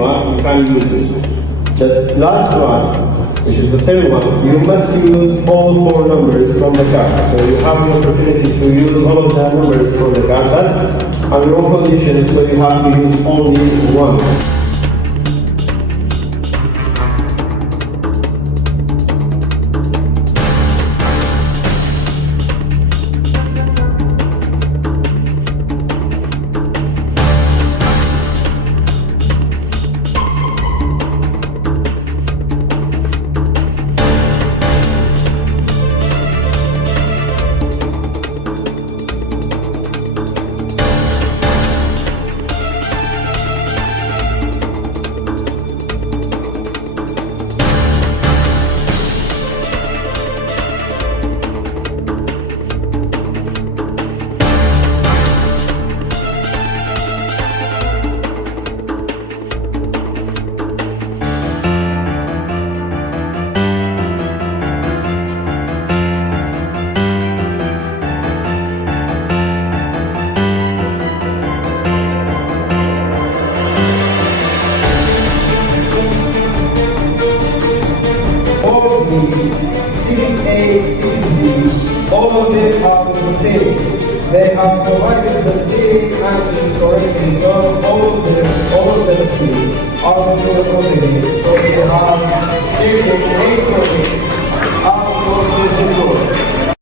one, you can use it. The last one, which is the third one, you must use all four numbers from the card. So you have the opportunity to use all of the numbers from the card. That's under no condition, so you have to use only one. Series A, Series B, all of them are the same. They have provided the same answers correctly, so all of them three are the winner of the game.